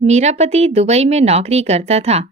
मेरा पति दुबई में नौकरी करता था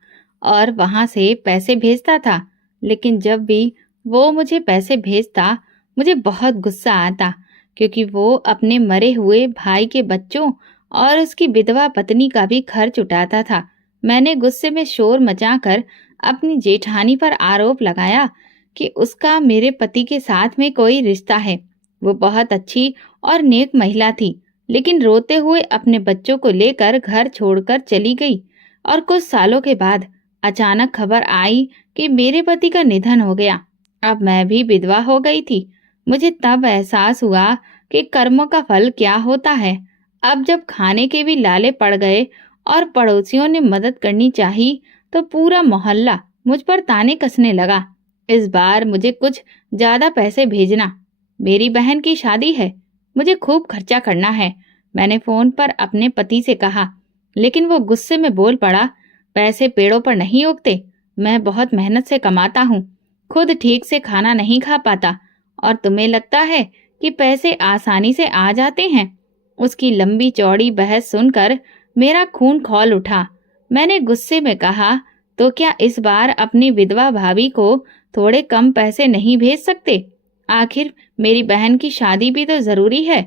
और वहां से पैसे भेजता था। लेकिन जब भी वो मुझे पैसे भेजता, मुझे बहुत गुस्सा आता, क्योंकि वो अपने मरे हुए भाई के बच्चों और उसकी विधवा पत्नी का भी खर्च उठाता था। मैंने गुस्से में शोर मचाकर अपनी जेठानी पर आरोप लगाया कि उसका मेरे पति के साथ में कोई रिश्ता है। वो बहुत अच्छी और नेक महिला थी, लेकिन रोते हुए अपने बच्चों को लेकर घर छोड़कर चली गई। और कुछ सालों के बाद अचानक खबर आई कि मेरे पति का निधन हो गया। अब मैं भी विधवा हो गई थी। मुझे तब एहसास हुआ कि कर्मों का फल क्या होता है। अब जब खाने के भी लाले पड़ गए और पड़ोसियों ने मदद करनी चाहिए, तो पूरा मोहल्ला मुझ पर ताने कसने लगा। इस बार मुझे कुछ ज्यादा पैसे भेजना, मेरी बहन की शादी है, मुझे खूब खर्चा करना है, मैंने फोन पर अपने पति से कहा। लेकिन वो गुस्से में बोल पड़ा, पैसे पेड़ों पर नहीं उगते, मैं बहुत मेहनत से कमाता हूँ, खुद ठीक से खाना नहीं खा पाता, और तुम्हें लगता है कि पैसे आसानी से आ जाते हैं। उसकी लंबी चौड़ी बहस सुनकर मेरा खून खौल उठा। मैंने गुस्से में कहा, तो क्या इस बार अपनी विधवा भाभी को थोड़े कम पैसे नहीं भेज सकते? आखिर मेरी बहन की शादी भी तो जरूरी है।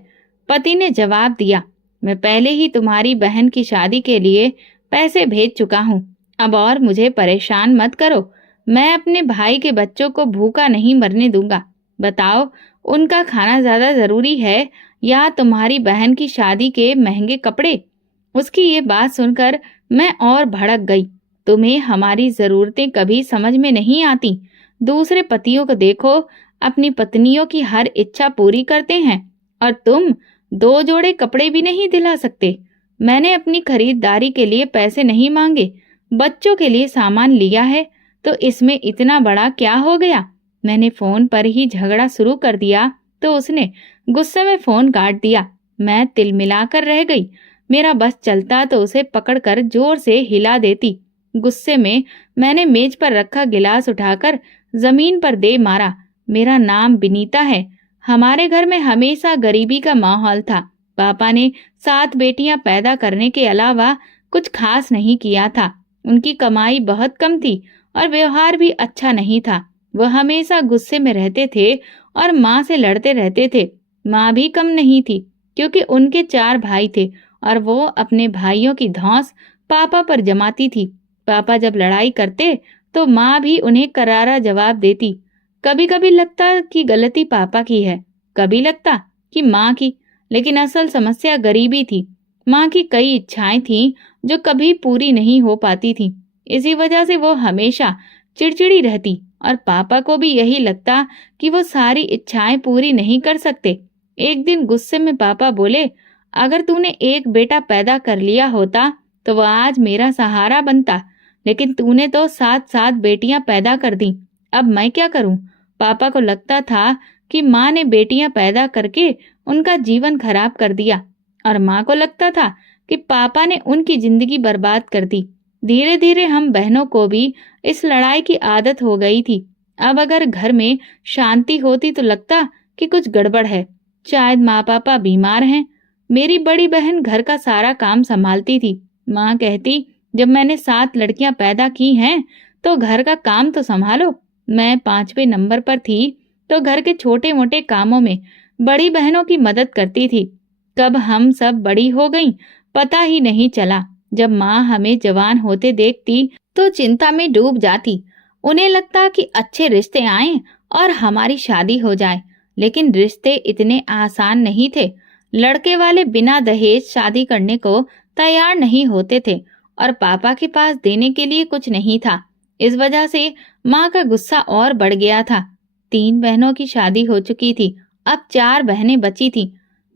पति ने जवाब दिया, मैं पहले ही तुम्हारी बहन की शादी के लिए पैसे भेज चुका हूँ, अब और मुझे परेशान मत करो। मैं अपने भाई के बच्चों को भूखा नहीं मरने दूंगा। बताओ, उनका खाना ज्यादा जरूरी है या तुम्हारी बहन की शादी के महंगे कपड़े? उसकी ये बात सुनकर मैं और भड़क गई। तुम्हें हमारी जरूरतें कभी समझ में नहीं आती। दूसरे पतियों को देखो, अपनी पत्नियों की हर इच्छा पूरी करते हैं, और तुम 2 जोड़े कपड़े भी नहीं दिला सकते। मैंने अपनी खरीदारी के लिए पैसे नहीं मांगे, बच्चों के लिए सामान लिया है, तो इसमें इतना बड़ा क्या हो गया? मैंने फोन पर ही झगड़ा शुरू कर दिया तो उसने गुस्से में फोन काट दिया। मैं तिलमिलाकर रह गई। मेरा बस चलता तो उसे पकड़कर जोर से हिला देती। गुस्से में मैंने मेज पर रखा गिलास उठाकर जमीन पर दे मारा। मेरा नाम विनीता है। हमारे घर में हमेशा गरीबी का माहौल था। पापा ने 7 बेटियां पैदा करने के अलावा कुछ खास नहीं किया था। उनकी कमाई बहुत कम थी और व्यवहार भी अच्छा नहीं था। वह हमेशा गुस्से में रहते थे और माँ से लड़ते रहते थे। माँ भी कम नहीं थी, क्योंकि उनके 4 भाई थे और वो अपने भाइयों की धौंस पापा पर जमाती थी। पापा जब लड़ाई करते तो माँ भी उन्हें करारा जवाब देती। कभी कभी लगता कि गलती पापा की है, कभी लगता कि माँ की, लेकिन असल समस्या गरीबी थी। माँ की कई इच्छाएं थीं जो कभी पूरी नहीं हो पाती थीं। इसी वजह से वो हमेशा चिड़चिड़ी रहती और पापा को भी यही लगता कि वो सारी इच्छाएं पूरी नहीं कर सकते। एक दिन गुस्से में पापा बोले, अगर तूने एक बेटा पैदा कर लिया होता तो वो आज मेरा सहारा बनता, लेकिन तूने तो 7 बेटियां पैदा कर दी। अब मैं क्या करूं? पापा को लगता था कि माँ ने बेटियां पैदा करके उनका जीवन खराब कर दिया, और माँ को लगता था कि पापा ने उनकी जिंदगी बर्बाद कर दी। धीरे धीरे हम बहनों को भी इस लड़ाई की आदत हो गई थी। अब अगर घर में शांति होती तो लगता कि कुछ गड़बड़ है। शायद माँ पापा बीमार हैं। मेरी बड़ी बहन घर का सारा काम संभालती थी। माँ कहती, जब मैंने 7 लड़कियां पैदा की हैं तो घर का काम तो संभालो। मैं 5वें नंबर पर थी तो घर के छोटे मोटे कामों में बड़ी बहनों की मदद करती थी। कब हम सब बड़ी हो गईं, पता ही नहीं चला। जब माँ हमें जवान होते देखती तो चिंता में डूब जाती। उन्हें लगता कि अच्छे रिश्ते आएं और हमारी शादी हो जाए, लेकिन रिश्ते इतने आसान नहीं थे। लड़के वाले बिना दहेज शादी करने को तैयार नहीं होते थे और पापा के पास देने के लिए कुछ नहीं था। इस वजह से माँ का गुस्सा और बढ़ गया था। 3 बहनों की शादी हो चुकी थी, अब 4 बहनें बची थी।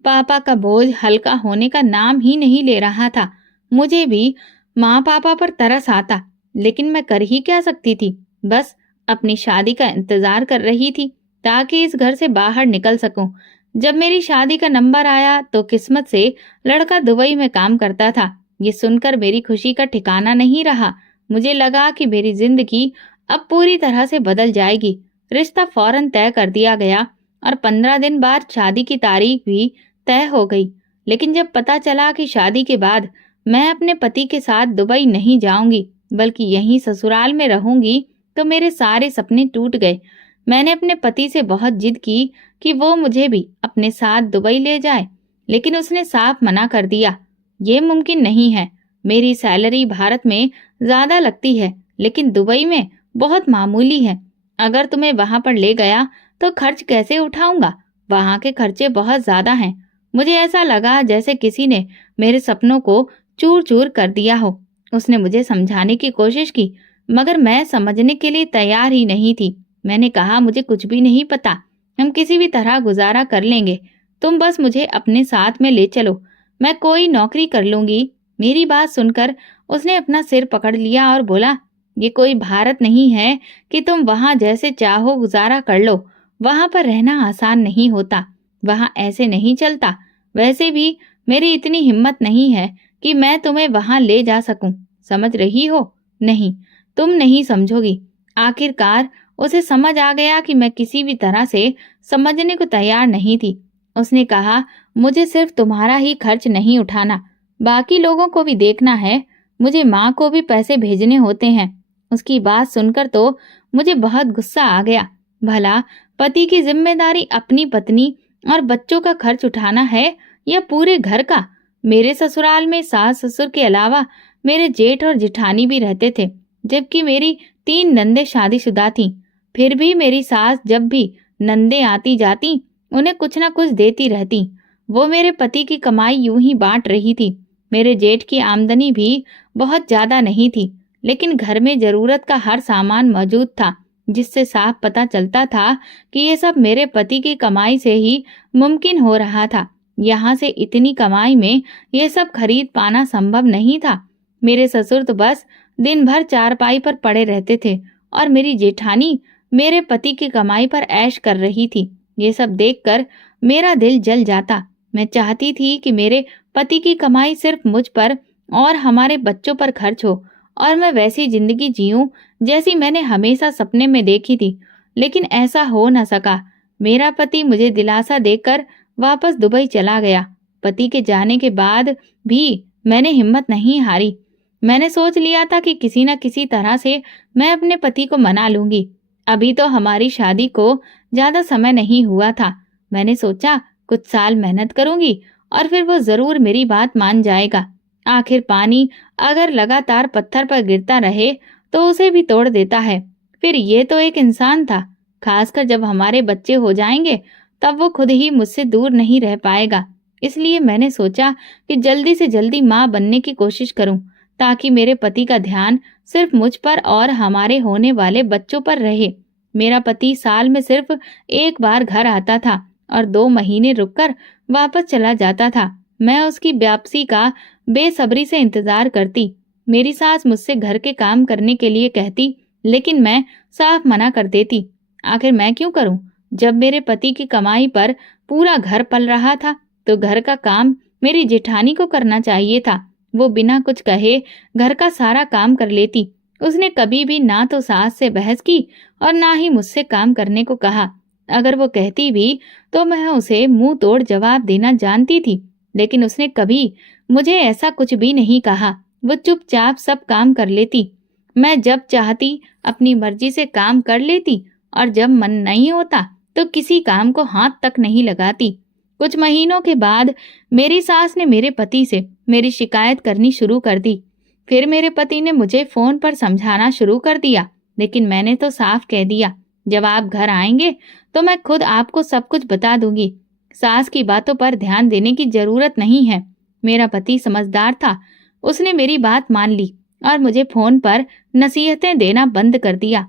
पापा का बोझ हल्का होने का नाम ही नहीं ले रहा था। मुझे भी माँ पापा पर तरस आता, लेकिन मैं कर ही क्या सकती थी? बस अपनी शादी का इंतजार कर रही थी ताकि इस घर से बाहर निकल सकूं। जब मेरी शादी का नंबर आया तो किस्मत से लड़का दुबई में काम करता था। ये सुनकर मेरी खुशी का ठिकाना नहीं रहा। मुझे लगा कि मेरी जिंदगी अब पूरी तरह से बदल जाएगी। रिश्ता फौरन तय कर दिया गया और 15 दिन बाद शादी की तारीख भी तय हो गई। लेकिन जब पता चला कि शादी के बाद मैं अपने पति के साथ दुबई नहीं जाऊंगी, बल्कि यहीं ससुराल में रहूंगी, तो मेरे सारे सपने टूट गए। मैंने अपने पति से बहुत जिद की कि वो मुझे भी अपने साथ दुबई ले जाए, लेकिन उसने साफ मना कर दिया। ये मुमकिन नहीं है। मेरी सैलरी भारत में ज्यादा लगती है, लेकिन दुबई में बहुत मामूली है। अगर तुम्हें वहां पर ले गया तो खर्च कैसे उठाऊंगा? वहां के खर्चे बहुत ज्यादा हैं। मुझे ऐसा लगा जैसे किसी ने मेरे सपनों को चूर चूर कर दिया हो। उसने मुझे समझाने की कोशिश की, मगर मैं समझने के लिए तैयार ही नहीं थी। मैंने कहा, मुझे कुछ भी नहीं पता, हम किसी भी तरह गुजारा कर लेंगे। तुम बस मुझे अपने साथ में ले चलो, मैं कोई नौकरी कर लूंगी। मेरी बात सुनकर उसने अपना सिर पकड़ लिया और बोला, ये कोई भारत नहीं है कि तुम वहां जैसे चाहो गुजारा कर लो। वहां पर रहना आसान नहीं होता, वहां ऐसे नहीं चलता। वैसे भी मेरी इतनी हिम्मत नहीं है कि मैं तुम्हें वहां ले जा सकूं। समझ रही हो? नहीं, तुम नहीं समझोगी। आखिरकार उसे समझ आ गया कि मैं किसी भी तरह से समझने को तैयार नहीं थी। उसने कहा, मुझे सिर्फ तुम्हारा ही खर्च नहीं उठाना, बाकी लोगों को भी देखना है। मुझे माँ को भी पैसे भेजने होते हैं। उसकी बात सुनकर तो मुझे बहुत गुस्सा आ गया। भला पति की जिम्मेदारी अपनी पत्नी और बच्चों का खर्च उठाना है या पूरे घर का? मेरे ससुराल में सास ससुर के अलावा मेरे जेठ और जेठानी भी रहते थे, जबकि मेरी 3 नंदे शादीशुदा थीं। फिर भी मेरी सास जब भी नंदे आती जाती, उन्हें कुछ न कुछ देती रहती। वो मेरे पति की कमाई यूं ही बांट रही थी। मेरे जेठ की आमदनी भी बहुत ज्यादा नहीं थी, लेकिन घर में जरूरत का हर सामान मौजूद था, जिससे साफ पता चलता था कि ये सब मेरे पति की कमाई से ही मुमकिन हो रहा था। यहाँ से इतनी कमाई में ये सब खरीद पाना संभव नहीं था। मेरे ससुर तो बस दिन भर चारपाई पर पड़े रहते थे और मेरी जेठानी मेरे पति की कमाई पर ऐश कर रही थी। ये सब देखकर मेरा दिल जल जाता। मैं चाहती थी कि मेरे पति की कमाई सिर्फ मुझ पर और हमारे बच्चों पर खर्च हो और मैं वैसी जिंदगी जीऊं जैसी मैंने हमेशा सपने में देखी थी, लेकिन ऐसा हो न सका। मेरा पति मुझे दिलासा देकर वापस दुबई चला गया। पति के जाने के बाद भी मैंने हिम्मत नहीं हारी। मैंने सोच लिया था कि किसी न किसी तरह से मैं अपने पति को मना लूंगी। अभी तो हमारी शादी को ज्यादा समय नहीं हुआ था। मैंने सोचा कुछ साल मेहनत करूंगी और फिर वो जरूर मेरी बात मान जाएगा। आखिर पानी अगर लगातार पत्थर पर गिरता रहे तो उसे भी तोड़ देता है। फिर ये तो एक इंसान था, खासकर जब हमारे बच्चे हो जाएंगे तब वो खुद ही मुझसे दूर नहीं रह पाएगा। इसलिए मैंने सोचा कि जल्दी से जल्दी माँ बनने की कोशिश करूं, ताकि मेरे पति का ध्यान सिर्फ मुझ पर और हमारे होने वाले बच्चों पर रहे। मेरा पति साल में सिर्फ एक बार घर आता था और 2 महीने रुककर वापस चला जाता था। मैं उसकी वापसी का बेसब्री से इंतजार करती। मेरी सास मुझसे घर के काम करने के लिए कहती, लेकिन मैं साफ मना कर देती। आखिर मैं क्यों करूं? जब मेरे पति की कमाई पर पूरा घर पल रहा था, तो घर का काम मेरी जेठानी को करना चाहिए था। वो बिना कुछ कहे घर का सारा काम कर लेती। उसने कभी भी ना तो सास से बहस की और ना ही मुझसे काम करने को कहा। अगर वो कहती भी तो मैं उसे मुंह तोड़ जवाब देना जानती थी, लेकिन उसने कभी मुझे ऐसा कुछ भी नहीं कहा। वो चुपचाप सब काम कर लेती। मैं जब चाहती अपनी मर्जी से काम कर लेती और जब मन नहीं होता तो किसी काम को हाथ तक नहीं लगाती। कुछ महीनों के बाद मेरी सास ने मेरे पति से मेरी शिकायत करनी शुरू कर दी। फिर मेरे पति ने मुझे फोन पर समझाना शुरू कर दिया, लेकिन मैंने तो साफ कह दिया, जब आप घर आएंगे तो मैं खुद आपको सब कुछ बता दूंगी। सास की बातों पर ध्यान देने की जरूरत नहीं है। मेरा पति समझदार था। उसने मेरी बात मान ली और मुझे फोन पर नसीहतें देना बंद कर दिया।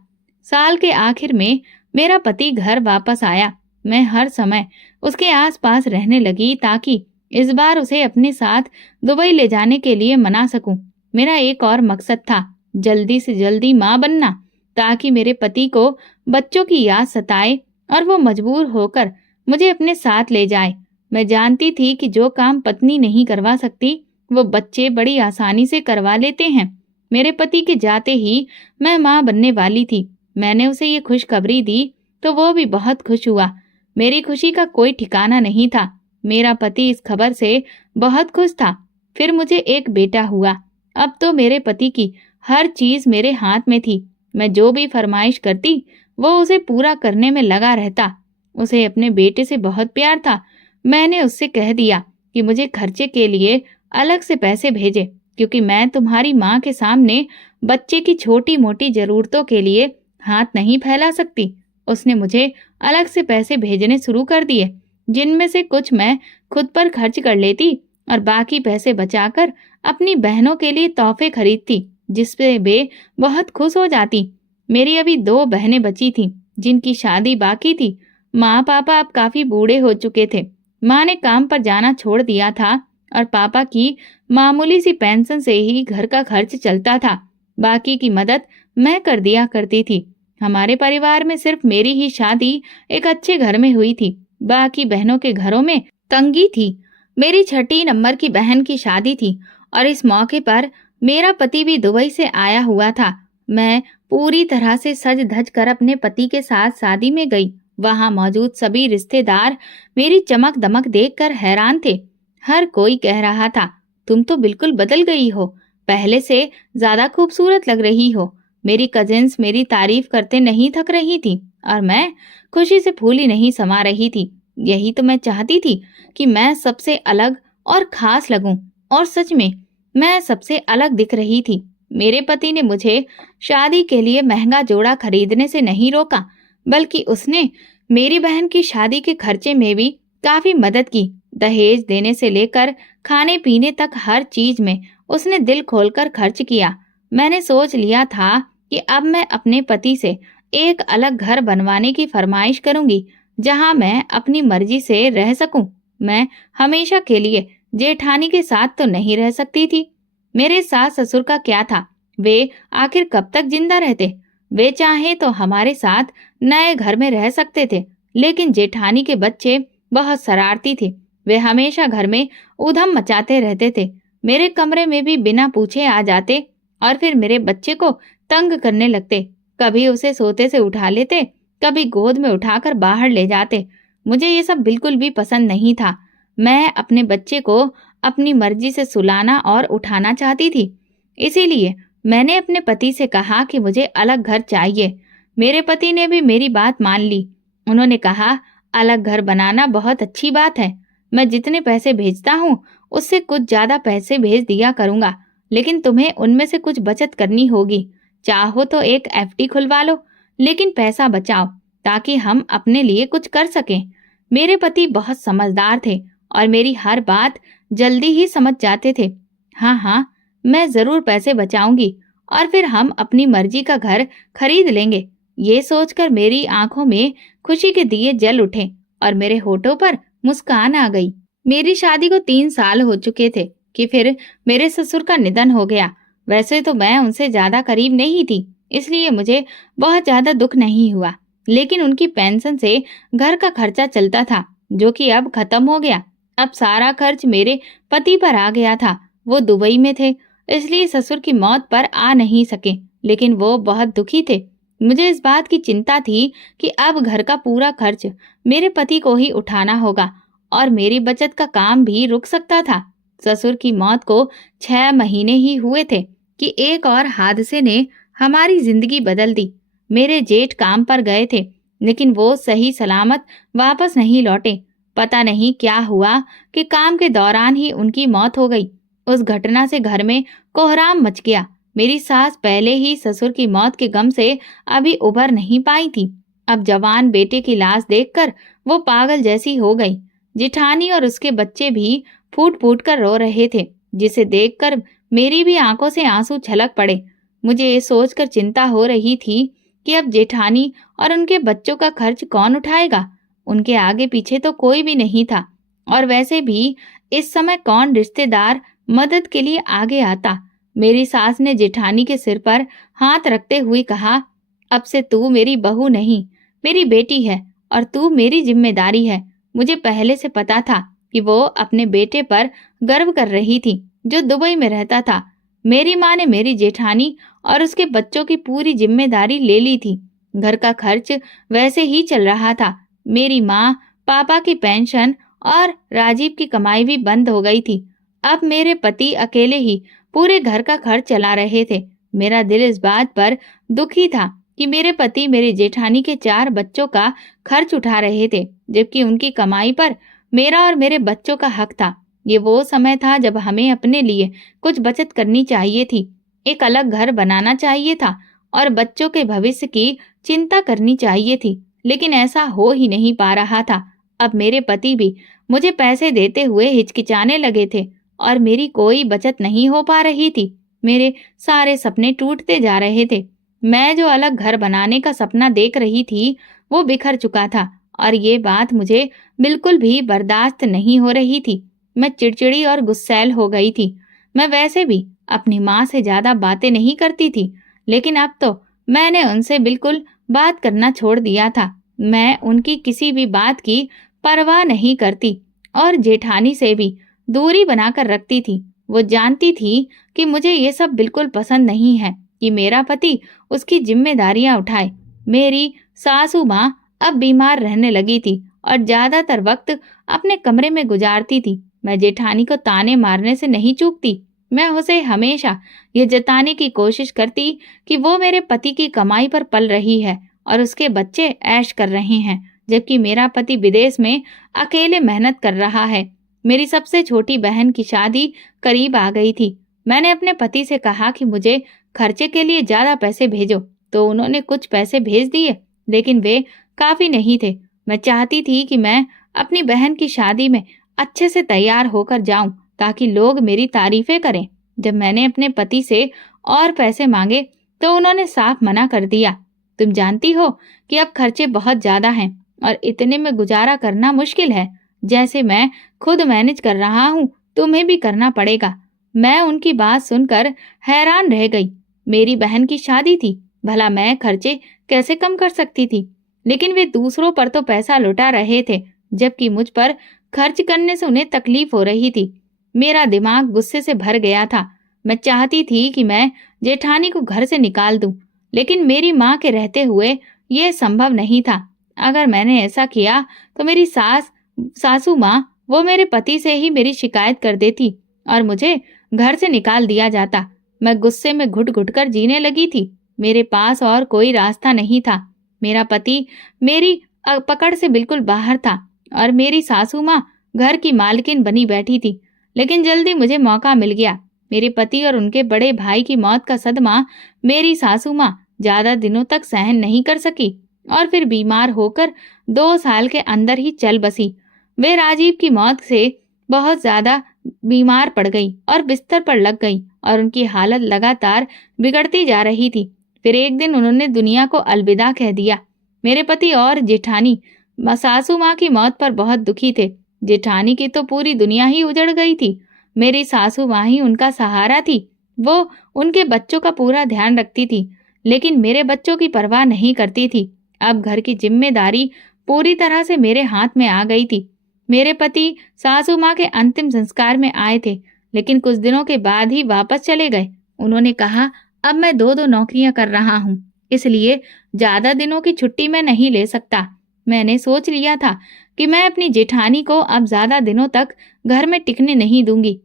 साल के आखिर में मेरा पति घर वापस आया। मैं हर समय उसके आसपास रहने लगी ताकि इस बार उसे अपने साथ दुबई ले जाने के लिए मना सकूं। मेरा एक और मकसद था, जल्दी से जल्दी माँ बनना, ताकि मेरे पति को बच्चों की याद सताए और वो मजबूर होकर मुझे अपने साथ ले जाए। मैं जानती थी कि जो काम पत्नी नहीं करवा सकती वो बच्चे बड़ी आसानी से करवा लेते हैं। मेरे पति के जाते ही मैं माँ बनने वाली थी। मैंने उसे ये खुशखबरी दी तो वो भी बहुत खुश हुआ। मेरी खुशी का कोई ठिकाना नहीं था। मेरा पति इस खबर से बहुत खुश था। फिर मुझे एक बेटा हुआ। अब तो मेरे पति की हर चीज मेरे हाथ में थी। मैं जो भी फरमाइश करती वो उसे पूरा करने में लगा रहता। उसे अपने बेटे से बहुत प्यार था। मैंने उससे कह दिया कि मुझे खर्चे के लिए अलग से पैसे भेजे, क्योंकि मैं तुम्हारी माँ के सामने बच्चे की छोटी मोटी जरूरतों के लिए हाथ नहीं फैला सकती। उसने मुझे अलग से पैसे भेजने शुरू कर दिए, जिनमें से कुछ मैं खुद पर खर्च कर लेती और बाकी पैसे बचाकर अपनी बहनों के लिए तोहफे खरीदती, जिससे वे बहुत खुश हो जाती। मेरी अभी 2 बहनें बची थीं, जिनकी शादी बाकी थी। माँ पापा अब काफी बूढ़े हो चुके थे। माँ ने काम पर जाना छोड़ दिया था और पापा की मामूली सी पेंशन से ही घर का खर्च चलता था। बाकी की मदद मैं कर दिया करती थी। हमारे परिवार में सिर्फ मेरी ही शादी एक अच्छे घर में हुई थी। बाकी बहनों के घरों में तंगी थी। मेरी छठी नंबर की बहन की शादी थी और इस मौके पर मेरा पति भी दुबई से आया हुआ था। मैं पूरी तरह से सज धज कर अपने पति के साथ शादी में गई। वहां मौजूद सभी रिश्तेदार मेरी चमक दमक देखकर हैरान थे। हर कोई कह रहा था, तुम तो बिल्कुल बदल गई हो, पहले से ज्यादा खूबसूरत लग रही हो। मेरी कजिन्स मेरी तारीफ करते नहीं थक रही थी और मैं खुशी से फूली नहीं समा रही थी। यही तो मैं चाहती थी कि मैं सबसे अलग और खास लगूं, और सच में मैं सबसे अलग दिख रही थी। मेरे पति ने मुझे शादी के लिए महंगा जोड़ा खरीदने से नहीं रोका, बल्कि उसने मेरी बहन की शादी के खर्चे में भी काफी मदद की। दहेज देने से लेकर खाने पीने तक हर चीज में उसने दिल खोलकर खर्च किया। मैंने सोच लिया था कि अब मैं अपने पति से एक अलग घर बनवाने की फरमाइश करूंगी, जहां मैं अपनी मर्जी से रह सकूं। मैं हमेशा के लिए जेठानी के साथ तो नहीं रह सकती थी। मेरे सास ससुर का क्या था, वे आखिर कब तक जिंदा रहते। वे चाहे तो हमारे साथ नए घर में रह सकते थे, लेकिन जेठानी के बच्चे बहुत शरारती थे। वे हमेशा घर में उधम मचाते रहते थे। मेरे कमरे में भी बिना पूछे आ जाते और फिर मेरे बच्चे को तंग करने लगते। कभी उसे सोते से उठा लेते, कभी गोद में उठाकर बाहर ले जाते। मुझे ये सब बिल्कुल भी पसंद नहीं था। मैं अपने बच्चे को अपनी मर्जी से सुलाना और उठाना चाहती थी। इसीलिए मैंने अपने पति से कहा कि मुझे अलग घर चाहिए। मेरे पति ने भी मेरी बात मान ली। उन्होंने कहा, अलग घर बनाना बहुत अच्छी बात है। मैं जितने पैसे भेजता हूँ उससे कुछ ज्यादा पैसे भेज दिया करूंगा, लेकिन तुम्हें उनमें से कुछ बचत करनी होगी। चाहो तो एक एफडी खुलवा लो, लेकिन पैसा बचाओ ताकि हम अपने लिए कुछ कर सकें। मेरे पति बहुत समझदार थे और मेरी हर बात जल्दी ही समझ जाते थे। हाँ हाँ, मैं जरूर पैसे बचाऊंगी और फिर हम अपनी मर्जी का घर खरीद लेंगे। ये सोचकर मेरी आंखों में खुशी के दिए जल उठे और मेरे होठों पर मुस्कान आ गई। मेरी शादी को 3 साल हो चुके थे कि फिर मेरे ससुर का निधन हो गया। वैसे तो मैं उनसे ज्यादा करीब नहीं थी, इसलिए मुझे बहुत ज्यादा दुख नहीं हुआ, लेकिन उनकी पेंशन से घर का खर्चा चलता था, जो कि अब खत्म हो गया। अब सारा खर्च मेरे पति पर आ गया था। वो दुबई में थे, इसलिए ससुर की मौत पर आ नहीं सके, लेकिन वो बहुत दुखी थे। मुझे इस बात की चिंता थी कि अब घर का पूरा खर्च मेरे पति को ही उठाना होगा और मेरी बचत का काम भी रुक सकता था। ससुर की मौत को 6 महीने ही हुए थे कि एक और हादसे ने हमारी जिंदगी बदल दी। मेरे जेठ काम पर गए थे, लेकिन वो सही सलामत वापस नहीं लौटे। पता नहीं क्या हुआ कि काम के दौरान ही उनकी मौत हो गई। उस घटना से घर में कोहराम मच गया। मेरी सास पहले ही ससुर की मौत के गम से अभी उभर नहीं पाई थी। अब जवान बेटे की लाश देखकर वो पागल जैसी हो गई। जिठानी और उसके बच्चे भी फूट फूट कर रो रहे थे, जिसे देखकर मेरी भी आंखों से आंसू छलक पड़े। मुझे ये सोचकर चिंता हो रही थी कि अब जेठानी और उनके बच्चों का खर्च कौन उठाएगा। उनके आगे पीछे तो कोई भी नहीं था, और वैसे भी इस समय कौन रिश्तेदार मदद के लिए आगे आता। मेरी सास ने जेठानी के सिर पर हाथ रखते हुए कहा, अब से तू मेरी बहू नहीं, मेरी बेटी है और तू मेरी जिम्मेदारी है। मुझे पहले से पता था कि वो अपने बेटे पर गर्व कर रही थी, जो दुबई में रहता था। मेरी माँ ने मेरी जेठानी और उसके बच्चों की पूरी जिम्मेदारी ले ली थी। घर का खर्च वैसे ही चल रहा था। मेरी माँ, पापा की पेंशन और राजीव की कमाई भी बंद हो गई थी। अब मेरे पति अकेले ही पूरे घर का खर्च चला रहे थे। मेरा दिल इस बात पर दुखी था कि मेरे पति मेरी जेठानी के 4 बच्चों का खर्च उठा रहे थे, जबकि उनकी कमाई पर मेरा और मेरे बच्चों का हक था। ये वो समय था जब हमें अपने लिए कुछ बचत करनी चाहिए थी, एक अलग घर बनाना चाहिए था और बच्चों के भविष्य की चिंता करनी चाहिए थी। लेकिन ऐसा हो ही नहीं पा रहा था। अब मेरे पति भी मुझे पैसे देते हुए हिचकिचाने लगे थे और मेरी कोई बचत नहीं हो पा रही थी। मेरे सारे सपने टूटते जा रहे थे। मैं जो अलग घर बनाने का सपना देख रही थी, वो बिखर चुका था और ये बात मुझे बिल्कुल भी बर्दाश्त नहीं हो रही थी। मैं चिड़चिड़ी और गुस्सैल हो गई थी। मैं वैसे भी अपनी माँ से ज्यादा बातें नहीं करती थी, लेकिन अब तो मैंने उनसे बिल्कुल बात करना छोड़ दिया था। मैं उनकी किसी भी बात की परवाह नहीं करती और जेठानी से भी दूरी बनाकर रखती थी। वो जानती थी कि मुझे ये सब बिल्कुल पसंद नहीं है कि मेरा पति उसकी जिम्मेदारियां उठाए। मेरी सासू माँ अब बीमार रहने लगी थी और ज्यादातर वक्त अपने कमरे में गुजारती थी। मैं जेठानी को ताने मारने से नहीं चूकती। मैं उसे हमेशा ये जताने की कोशिश करती कि वो मेरे पति की कमाई पर पल रही है और उसके बच्चे ऐश कर रहे हैं, जबकि मेरा पति विदेश में अकेले मेहनत कर रहा है। मेरी सबसे छोटी बहन की शादी करीब आ गई थी। मैंने अपने पति से कहा कि मुझे खर्चे के लिए ज्यादा पैसे भेजो, तो उन्होंने कुछ पैसे भेज दिए, लेकिन वे काफी नहीं थे। मैं चाहती थी कि मैं अपनी बहन की शादी में अच्छे से तैयार होकर जाऊं ताकि लोग मेरी तारीफें करें। जब मैंने अपने पति से और पैसे मांगे तो उन्होंने साफ मना कर दिया। तुम जानती हो कि अब खर्चे बहुत ज्यादा हैं और इतने में गुजारा करना मुश्किल है। जैसे मैं खुद मैनेज कर रहा हूँ, तुम्हें भी करना पड़ेगा। मैं उनकी बात सुनकर हैरान रह गई। मेरी बहन की शादी थी, भला मैं खर्चे कैसे कम कर सकती थी? लेकिन वे दूसरों पर तो पैसा लुटा रहे थे, जबकि मुझ पर खर्च करने से उन्हें तकलीफ हो रही थी। मेरा दिमाग गुस्से से भर गया था। मैं चाहती थी कि मैं जेठानी को घर से निकाल दूं, लेकिन मेरी माँ के रहते हुए यह संभव नहीं था। अगर मैंने ऐसा किया तो मेरी सासू माँ वो मेरे पति से ही मेरी शिकायत कर देती और मुझे घर से निकाल दिया जाता। मैं गुस्से में घुट घुट कर जीने लगी थी। मेरे पास और कोई रास्ता नहीं था। मेरा पति मेरी पकड़ से बिल्कुल बाहर था और मेरी सासू माँ घर की मालकिन बनी बैठी थी। लेकिन जल्दी मुझे मौका मिल गया। मेरे पति और उनके बड़े भाई की मौत का सदमा मेरी सासू माँ ज्यादा दिनों तक सहन नहीं कर सकी और फिर बीमार होकर 2 साल के अंदर ही चल बसी। वे राजीव की मौत से बहुत ज्यादा बीमार पड़ गई और बिस्तर पर लग गई और उनकी हालत लगातार बिगड़ती जा रही थी। फिर एक दिन उन्होंने दुनिया को अलविदा कह दिया। मेरे पति और जेठानी सासू माँ की मौत पर बहुत दुखी थे। जेठानी की तो पूरी दुनिया ही उजड़ गई थी। मेरी सासू माँ ही उनका सहारा थी। वो उनके बच्चों का पूरा ध्यान रखती थी, लेकिन मेरे बच्चों की परवाह नहीं करती थी। अब घर की जिम्मेदारी पूरी तरह से मेरे हाथ में आ गई थी। मेरे पति सासू माँ के अंतिम संस्कार में आए थे, लेकिन कुछ दिनों के बाद ही वापस चले गए। उन्होंने कहा, अब मैं 2-2 नौकरियां कर रहा हूँ, इसलिए ज्यादा दिनों की छुट्टी मैं नहीं ले सकता। मैंने सोच लिया था कि मैं अपनी जेठानी को अब ज्यादा दिनों तक घर में टिकने नहीं दूंगी।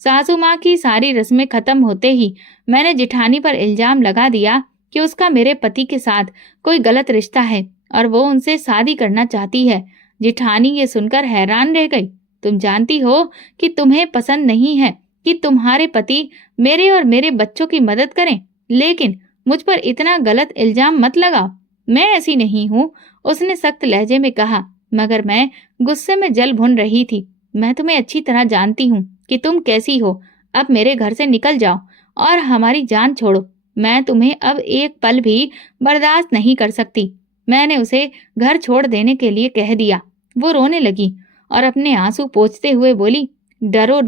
सासू माँ की सारी रस्में खत्म होते ही मैंने जेठानी पर इल्जाम लगा दिया कि उसका मेरे पति के साथ कोई गलत रिश्ता है और वो उनसे शादी करना चाहती है। जेठानी ये सुनकर हैरान रह गई। तुम जानती हो कि तुम्हें पसंद नहीं है कि तुम्हारे पति मेरे और मेरे बच्चों की मदद करें, लेकिन मुझ पर इतना गलत इल्जाम मत लगाओ। मैं ऐसी नहीं हूँ, उसने सख्त लहजे में कहा, मगर मैं गुस्से में जल भुन रही थी। मैं तुम्हें अच्छी तरह जानती हूँ कि तुम कैसी हो। अब मेरे घर से निकल जाओ और हमारी जान छोड़ो। मैं तुम्हें अब एक पल भी बर्दाश्त नहीं कर सकती। मैंने उसे घर छोड़ देने के लिए कह दिया। वो रोने लगी और अपने आंसू पोंछते हुए बोली, डरो,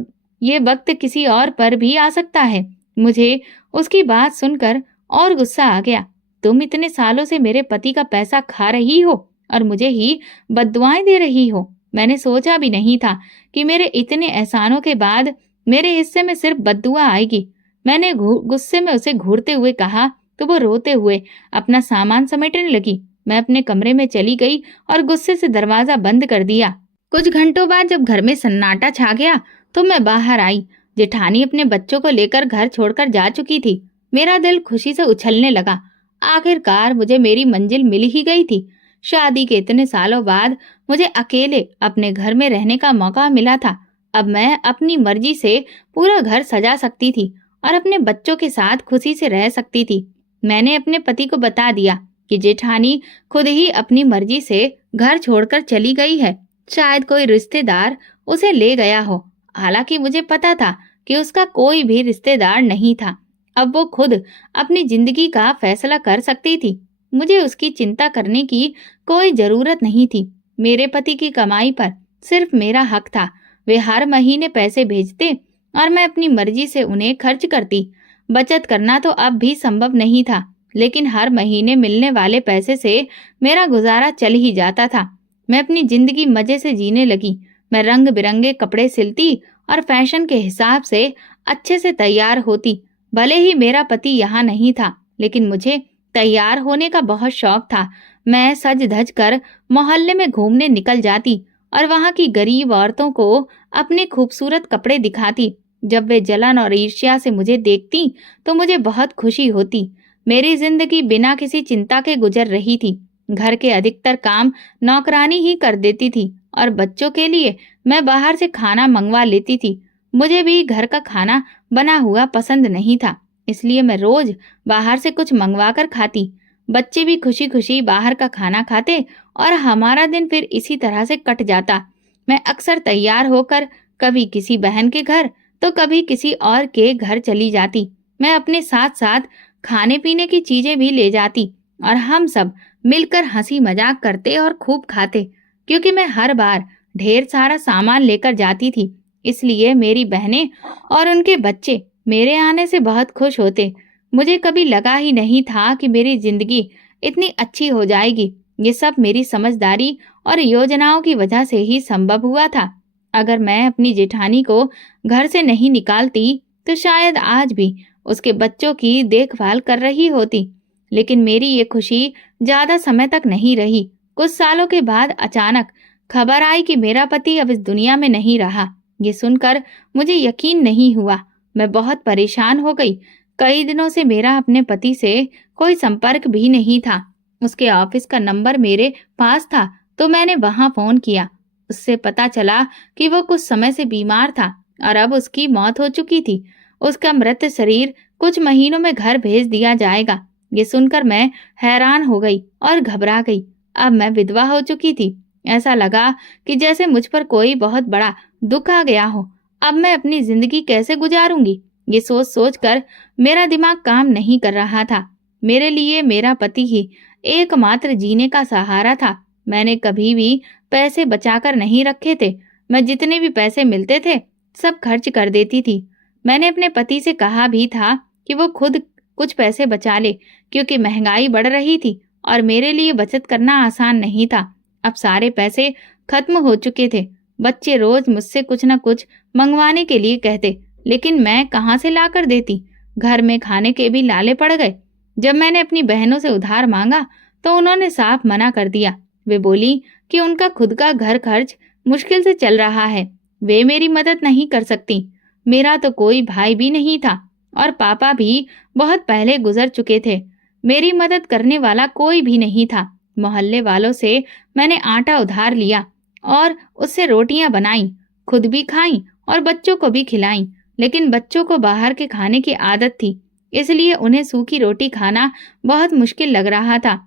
ये वक्त किसी और पर भी आ सकता है। मुझे उसकी बात सुनकर और गुस्सा आ गया। तुम इतने सालों से मेरे पति का पैसा खा रही हो और मुझे ही बद्दुआएं दे रही हो। मैंने सोचा भी नहीं था कि मेरे इतने एहसानों के बाद मेरे हिस्से में सिर्फ बद्दुआ आएगी। मैंने गुस्से में उसे घूरते हुए कहा तो वो रोते हुए अपना सामान समेटने लगी। मैं अपने कमरे में चली गई और गुस्से से दरवाजा बंद कर दिया। कुछ घंटों बाद जब घर में सन्नाटा छा गया तो मैं बाहर आई जेठानी अपने बच्चों को लेकर घर छोड़कर जा चुकी थी। मेरा दिल खुशी से उछलने लगा। आखिरकार मुझे मेरी मंजिल मिल ही गई थी। शादी के इतने सालों बाद मुझे अकेले अपने घर में रहने का मौका मिला था। अब मैं अपनी मर्जी से पूरा घर सजा सकती थी और अपने बच्चों के साथ खुशी से रह सकती थी। मैंने अपने पति को बता दिया कि जेठानी खुद ही अपनी मर्जी से घर छोड़कर चली गई है। शायद कोई रिश्तेदार उसे ले गया हो। हालांकि मुझे पता था कि उसका कोई भी रिश्तेदार नहीं था। अब वो खुद अपनी जिंदगी का फैसला कर सकती थी। मुझे उसकी चिंता करने की कोई जरूरत नहीं थी। मेरे पति की कमाई पर सिर्फ मेरा हक था। वे हर महीने पैसे भेजते और मैं अपनी मर्जी से उन्हें खर्च करती। बचत करना तो अब भी संभव नहीं था, लेकिन हर महीने मिलने वाले पैसे से मेरा गुजारा चल ही जाता था। मैं अपनी जिंदगी मजे से जीने लगी। मैं रंग बिरंगे कपड़े सिलती और फैशन के हिसाब से अच्छे से तैयार होती। भले ही मेरा पति यहाँ नहीं था, लेकिन मुझे तैयार होने का बहुत शौक था। मैं सज धज कर मोहल्ले में घूमने निकल जाती और वहाँ की गरीब औरतों को अपने खूबसूरत कपड़े दिखाती। जब वे जलन और ईर्ष्या से मुझे देखती तो मुझे बहुत खुशी होती। मेरी जिंदगी बिना किसी चिंता के गुजर रही थी। घर के अधिकतर काम नौकरानी ही कर देती थी और बच्चों के लिए मैं बाहर से खाना मंगवा लेती थी। मुझे भी घर का खाना बना हुआ पसंद नहीं था, इसलिए मैं रोज बाहर से कुछ मंगवा कर खाती। बच्चे भी खुशी खुशी बाहर का खाना खाते और हमारा दिन फिर इसी तरह से कट जाता। मैं अक्सर तैयार होकर कभी किसी बहन के घर तो कभी किसी और के घर चली जाती। मैं अपने साथ साथ खाने पीने की चीजें भी ले जाती और हम सब मिलकर हंसी मजाक करते और खूब खाते। क्योंकि मैं हर बार ढेर सारा सामान लेकर जाती थी, इसलिए मेरी बहनें और उनके बच्चे मेरे आने से बहुत खुश होते। मुझे कभी लगा ही नहीं था कि मेरी जिंदगी इतनी अच्छी हो जाएगी। ये सब मेरी समझदारी और योजनाओं की वजह से ही संभव हुआ था। अगर मैं अपनी जेठानी को घर से नहीं निकालती तो शायद आज भी उसके बच्चों की देखभाल कर रही होती। लेकिन मेरी ये खुशी ज्यादा समय तक नहीं रही। कुछ सालों के बाद अचानक खबर आई कि मेरा पति अब इस दुनिया में नहीं रहा। ये सुनकर मुझे यकीन नहीं हुआ। मैं बहुत परेशान हो गई। कई दिनों से मेरा अपने पति से कोई संपर्क भी नहीं था। उसके ऑफिस का नंबर मेरे पास था तो मैंने वहां फोन किया। उससे पता चला कि वो कुछ समय से बीमार था और अब उसकी मौत हो चुकी थी। उसका मृत शरीर कुछ महीनों में घर भेज दिया जाएगा। ये सुनकर मैं हैरान हो गई और घबरा गई। अब मैं विधवा हो चुकी थी। ऐसा लगा कि जैसे मुझ पर कोई बहुत बड़ा दुख आ गया हो। अब मैं अपनी जिंदगी कैसे गुजारूंगी? ये सोच सोच कर मेरा दिमाग काम नहीं कर रहा था। मेरे लिए मेरा पति ही एकमात्र जीने का सहारा था। मैंने कभी भी पैसे बचाकर नहीं रखे थे। मैं जितने भी पैसे मिलते थे सब खर्च कर देती थी। मैंने अपने पति से कहा भी था कि वो खुद कुछ पैसे बचा ले, क्योंकि महंगाई बढ़ रही थी और मेरे लिए बचत करना आसान नहीं था। अब सारे पैसे खत्म हो चुके थे। बच्चे रोज मुझसे कुछ न कुछ मंगवाने के लिए कहते, लेकिन मैं कहाँ से ला कर देती? घर में खाने के भी लाले पड़ गए। जब मैंने अपनी बहनों से उधार मांगा तो उन्होंने साफ मना कर दिया। वे बोली कि उनका खुद का घर खर्च मुश्किल से चल रहा है, वे मेरी मदद नहीं कर सकती। मेरा तो कोई भाई भी नहीं था और पापा भी बहुत पहले गुजर चुके थे। मेरी मदद करने वाला कोई भी नहीं था। मोहल्ले वालों से मैंने आटा उधार लिया और उससे रोटियां बनाई, खुद भी खाई और बच्चों को भी खिलाई। लेकिन बच्चों को बाहर के खाने की आदत थी, इसलिए उन्हें सूखी रोटी खाना बहुत मुश्किल लग रहा था।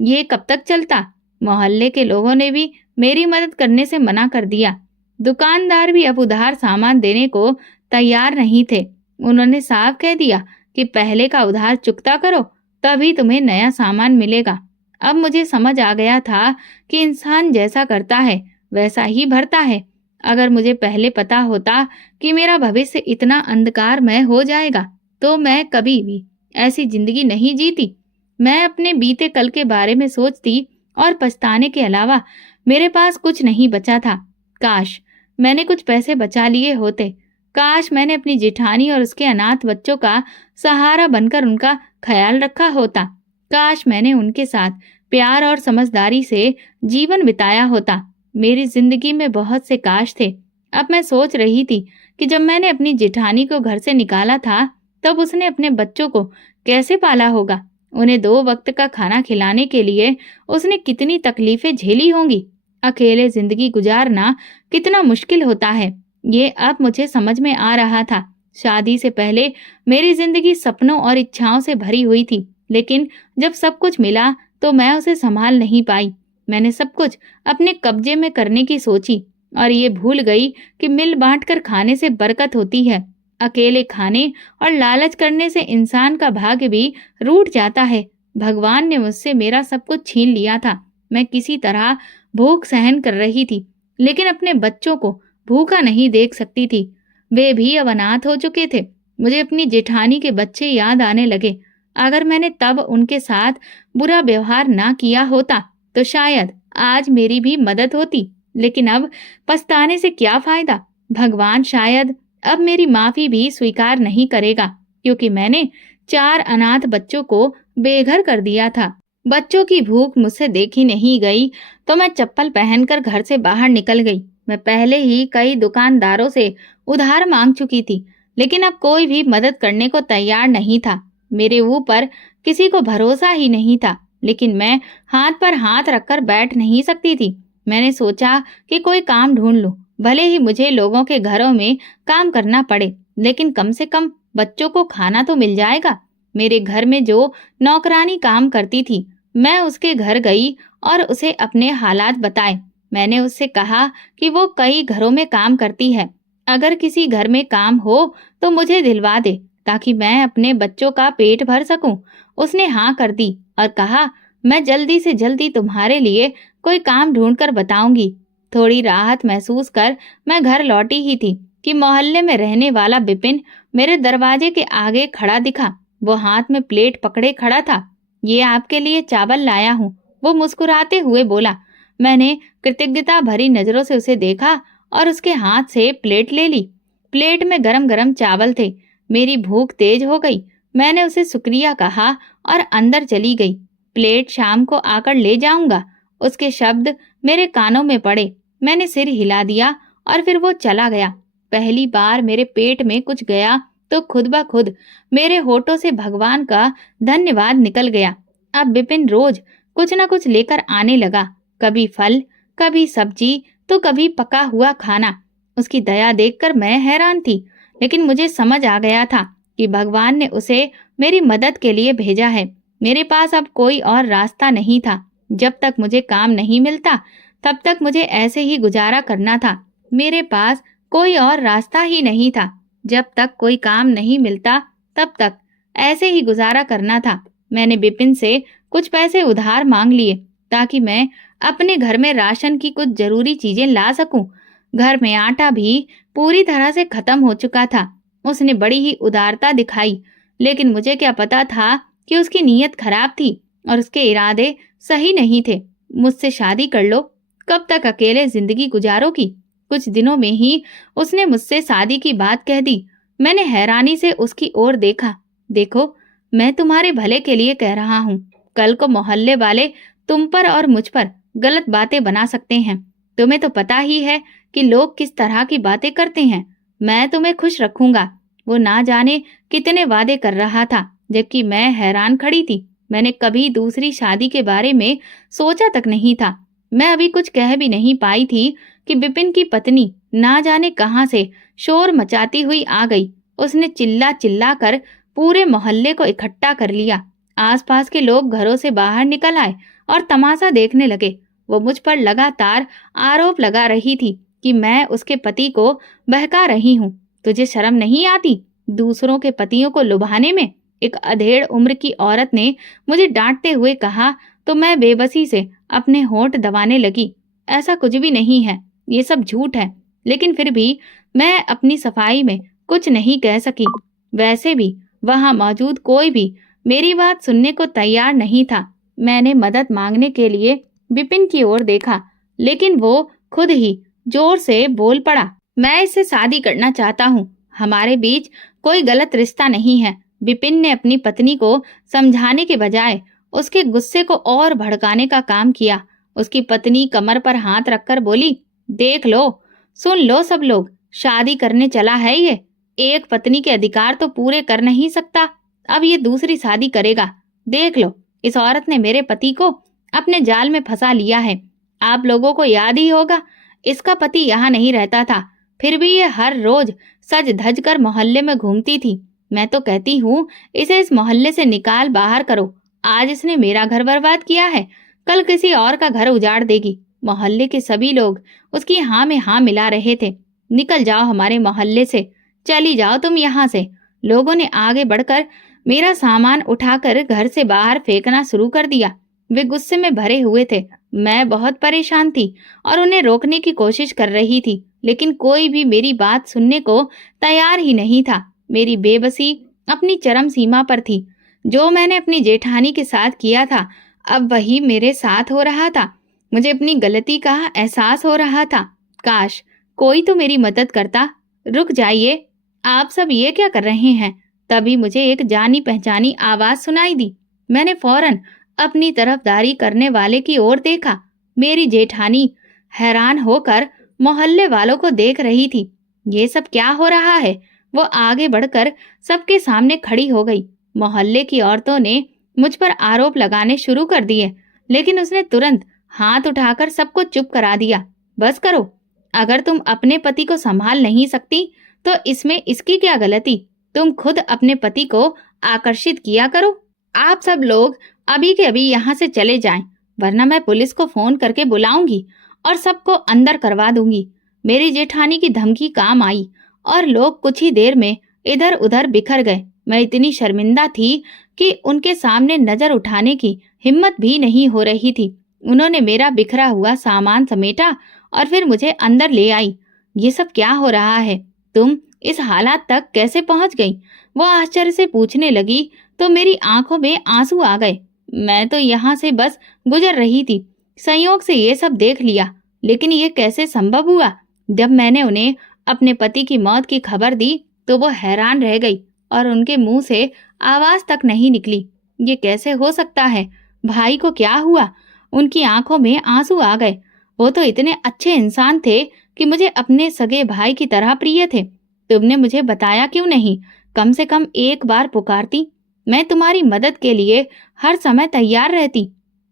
ये कब तक चलता? मोहल्ले के लोगों ने भी मेरी मदद करने से मना कर दिया। दुकानदार भी अब उधार सामान देने को तैयार नहीं थे। उन्होंने साफ कह दिया कि पहले का उधार चुकता करो, तभी तुम्हें नया सामान मिलेगा। अब मुझे समझ आ गया था कि इंसान जैसा करता है वैसा ही भरता है। अगर मुझे पहले पता होता कि मेरा भविष्य इतना अंधकारमय हो जाएगा तो मैं कभी भी ऐसी जिंदगी नहीं जीती। मैं अपने बीते कल के बारे में सोचती और पछताने के अलावा मेरे पास कुछ नहीं बचा था। काश मैंने कुछ पैसे बचा लिए होते। काश मैंने अपनी जेठानी और उसके अनाथ बच्चों का सहारा बनकर उनका ख्याल रखा होता। काश मैंने उनके साथ प्यार और समझदारी से जीवन बिताया होता। मेरी जिंदगी में बहुत से काश थे। अब मैं सोच रही थी कि जब मैंने अपनी जेठानी को घर से निकाला था, तब उसने अपने बच्चों को कैसे पाला होगा। उन्हें 2 वक्त का खाना खिलाने के लिए उसने कितनी तकलीफें झेली होंगी। अकेले जिंदगी गुजारना कितना मुश्किल होता है, ये अब मुझे समझ में आ रहा था। शादी से पहले मेरी जिंदगी सपनों और इच्छाओं से भरी हुई थी, लेकिन जब सब कुछ मिला तो मैं उसे संभाल नहीं पाई। मैंने सब कुछ अपने कब्जे में करने की सोची और ये भूल गई कि मिल बांट कर खाने से बरकत होती है। अकेले खाने और लालच करने से इंसान का भाग्य भी रूठ जाता है। भगवान ने मुझसे मेरा सब कुछ छीन लिया था। मैं किसी तरह भूख सहन कर रही थी, लेकिन अपने बच्चों को भूखा नहीं देख सकती थी। वे भी अब अनाथ हो चुके थे। मुझे अपनी जेठानी के बच्चे याद आने लगे। अगर मैंने तब उनके साथ बुरा व्यवहार ना किया होता तो शायद आज मेरी भी मदद होती, लेकिन अब पछताने से क्या फायदा। भगवान शायद अब मेरी माफी भी स्वीकार नहीं करेगा, क्योंकि मैंने 4 अनाथ बच्चों को बेघर कर दिया था। बच्चों की भूख मुझसे देखी नहीं गई तो मैं चप्पल पहनकर घर से बाहर निकल गई। मैं पहले ही कई दुकानदारों से उधार मांग चुकी थी, लेकिन अब कोई भी मदद करने को तैयार नहीं था। मेरे ऊपर किसी को भरोसा ही नहीं था, लेकिन मैं हाथ पर हाथ रखकर बैठ नहीं सकती थी। मैंने सोचा कि कोई काम ढूंढ लूं, भले ही मुझे लोगों के घरों में काम करना पड़े, लेकिन कम से कम बच्चों को खाना तो मिल जाएगा। मेरे घर में जो नौकरानी काम करती थी, मैं उसके घर गई और उसे अपने हालात बताए। मैंने उससे कहा कि वो कई घरों में काम करती है, अगर किसी घर में काम हो तो मुझे दिलवा दे, ताकि मैं अपने बच्चों का पेट भर सकूं। उसने हाँ कर दी और कहा, मैं जल्दी से जल्दी तुम्हारे लिए कोई काम ढूंढ कर बताऊंगी। थोड़ी राहत महसूस कर मैं घर लौटी ही थी कि मोहल्ले में रहने वाला बिपिन मेरे दरवाजे के आगे खड़ा दिखा। वो हाथ में प्लेट पकड़े खड़ा था। ये आपके लिए चावल लाया हूँ, वो मुस्कुराते हुए बोला। मैंने कृतज्ञता भरी नजरों से उसे देखा और उसके हाथ से प्लेट ले ली। प्लेट में गरम गरम चावल थे। मेरी भूख तेज हो गई। मैंने उसे शुक्रिया कहा और अंदर चली गई। प्लेट शाम को आकर ले जाऊंगा, उसके शब्द मेरे कानों में पड़े। मैंने सिर हिला दिया और फिर वो चला गया। पहली बार मेरे पेट में कुछ गया तो खुद ब खुद मेरे होठों से भगवान का धन्यवाद निकल गया। अब बिपिन रोज कुछ न कुछ लेकर आने लगा, कभी फल, कभी सब्जी, तो कभी पका हुआ खाना। उसकी दया देखकर मैं हैरान थी, लेकिन मुझे समझ आ गया था कि भगवान ने उसे मेरी मदद के लिए भेजा है। मेरे पास अब कोई और रास्ता नहीं था। जब तक मुझे काम नहीं मिलता, तब तक मुझे ऐसे ही गुजारा करना था। मेरे पास कोई और रास्ता ही नहीं था। जब तक कोई काम नहीं मिलता, तब तक ऐसे ही गुजारा करना था। मैंने बिपिन से कुछ पैसे उधार मांग लिए, ताकि मैं अपने घर में राशन की कुछ जरूरी चीजें ला सकूं। घर में आटा भी पूरी तरह से खत्म हो चुका था। उसने बड़ी ही उदारता दिखाई, लेकिन मुझे क्या पता था कि उसकी नीयत खराब थी और उसके इरादे सही नहीं थे। मुझसे शादी कर लो, कब तक अकेले जिंदगी गुजारोगी? कुछ दिनों में ही उसने मुझसे शादी की बात कह दी। मैंने हैरानी से उसकी ओर देखा। देखो, मैं तुम्हारे भले के लिए कह रहा हूँ। कल को मोहल्ले वाले तुम पर और मुझ पर गलत बातें बना सकते हैं। तुम्हें तो पता ही है कि लोग किस तरह की बातें करते हैं। मैं तुम्हें खुश रखूंगा। वो ना जाने कितने वादे कर रहा था, जबकि मैं हैरान खड़ी थी। मैंने कभी दूसरी शादी के बारे में सोचा तक नहीं था। मैं अभी कुछ कह भी नहीं पाई थी कि बिपिन की पत्नी ना जाने कहां से शोर मचाती हुई आ गई। उसने चिल्ला चिल्ला कर पूरे मोहल्ले को इकट्ठा कर लिया। आसपास के लोग घरों से बाहर निकल आए और तमाशा देखने लगे। वो मुझ पर लगातार आरोप लगा रही थी कि मैं उसके पति को बहका रही हूँ। तुझे शर्म नहीं आती दूसरों के पतियों को लुभाने में? एक अधेड़ उम्र की औरत ने मुझे डांटते हुए कहा, तो मैं बेबसी से अपने होंठ दबाने लगी। ऐसा कुछ भी नहीं है, ये सब झूठ है। लेकिन फिर भी मैं अपनी सफाई में कुछ नहीं कह सकी। वैसे भी वहां मौजूद कोई भी मेरी बात सुनने को तैयार नहीं था। मैंने मदद मांगने के लिए बिपिन की ओर देखा, लेकिन वो खुद ही जोर से बोल पड़ा, मैं इससे शादी करना चाहता हूँ। हमारे बीच कोई गलत रिश्ता नहीं है। बिपिन ने अपनी पत्नी को समझाने के बजाय उसके गुस्से को और भड़काने का काम किया। उसकी पत्नी कमर पर हाथ रखकर बोली, देख लो, सुन लो सब लोग, शादी करने चला है ये। एक पत्नी के अधिकार तो पूरे कर नहीं सकता, अब ये दूसरी शादी करेगा। देख लो, इस औरत ने मेरे पति को अपने जाल में फंसा लिया है। आप लोगों को याद ही होगा, इसका पति यहाँ नहीं रहता था, फिर भी ये हर रोज सज धज कर मोहल्ले में घूमती थी। मैं तो कहती हूँ इसे इस मोहल्ले से निकाल बाहर करो। आज इसने मेरा घर बर्बाद किया है, कल किसी और का घर उजाड़ देगी। मोहल्ले के सभी लोग उसकी हाँ में हाँ मिला रहे थे। निकल जाओ हमारे मोहल्ले से, चली जाओ तुम यहाँ से। लोगों ने आगे बढ़कर मेरा सामान उठाकर घर से बाहर फेंकना शुरू कर दिया। वे गुस्से में भरे हुए थे। मैं बहुत परेशान थी और उन्हें रोकने की कोशिश कर रही थी, लेकिन कोई भी मेरी बात सुनने को तैयार ही नहीं था। मेरी बेबसी अपनी चरम सीमा पर थी। जो मैंने अपनी जेठानी के साथ किया था, अब वही मेरे साथ हो रहा था। मुझे अपनी गलती का एहसास हो रहा था। काश कोई तो मेरी मदद करता। रुक जाइए, आप सब ये क्या कर रहे हैं? तभी मुझे एक जानी पहचानी आवाज सुनाई दी। मैंने फौरन अपनी तरफदारी करने वाले की ओर देखा। मेरी जेठानी हैरान होकर मोहल्ले वालों को देख रही थी। ये सब क्या हो रहा है? वो आगे बढ़कर सबके सामने खड़ी हो गई। मोहल्ले की औरतों ने मुझ पर आरोप लगाने शुरू कर दिए, लेकिन उसने तुरंत हाथ उठाकर सबको चुप करा दिया। बस करो, अगर तुम अपने पति को संभाल नहीं सकती तो इसमें इसकी क्या गलती? तुम खुद अपने पति को आकर्षित किया करो। आप सब लोग अभी के अभी यहाँ से चले जाएं, वरना मैं पुलिस को फोन करके बुलाऊंगी और सबको अंदर करवा दूंगी। मेरी जेठानी की धमकी काम आई और लोग कुछ ही देर में इधर उधर बिखर गए। मैं इतनी शर्मिंदा थी कि उनके सामने नजर उठाने की हिम्मत भी नहीं हो रही थी। उन्होंने मेरा बिखरा हुआ सामान समेटा और फिर मुझे अंदर ले आई। ये सब क्या हो रहा है? तुम इस हालात तक कैसे पहुंच गई? वो आश्चर्य से पूछने लगी तो मेरी आंखों में आंसू आ गए। मैं तो यहाँ से बस गुजर रही थी, संयोग से ये सब देख लिया, लेकिन ये कैसे संभव हुआ? जब मैंने उन्हें अपने पति की मौत की खबर दी तो वो हैरान रह गई और उनके मुंह से आवाज तक नहीं निकली। ये कैसे हो सकता है? भाई को क्या हुआ? उनकी आंखों में आंसू आ गए। वो तो इतने अच्छे इंसान थे कि मुझे अपने सगे भाई की तरह प्रिय थे। तुमने मुझे बताया क्यों नहीं? कम से कम एक बार पुकारती, मैं तुम्हारी मदद के लिए हर समय तैयार रहती।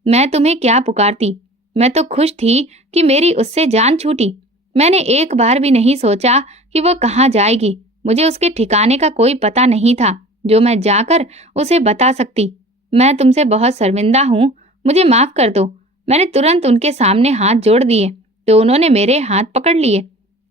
मैं तुम्हें क्या पुकारती? मैं तो खुश थी कि मेरी उससे जान छूटी। मैंने एक बार भी नहीं सोचा कि वो कहाँ जाएगी। मुझे उसके ठिकाने का कोई पता नहीं था जो मैं जाकर उसे बता सकती। मैं तुमसे बहुत शर्मिंदा हूँ, मुझे माफ कर दो। मैंने तुरंत उनके सामने हाथ जोड़ दिए तो उन्होंने मेरे हाथ पकड़ लिए।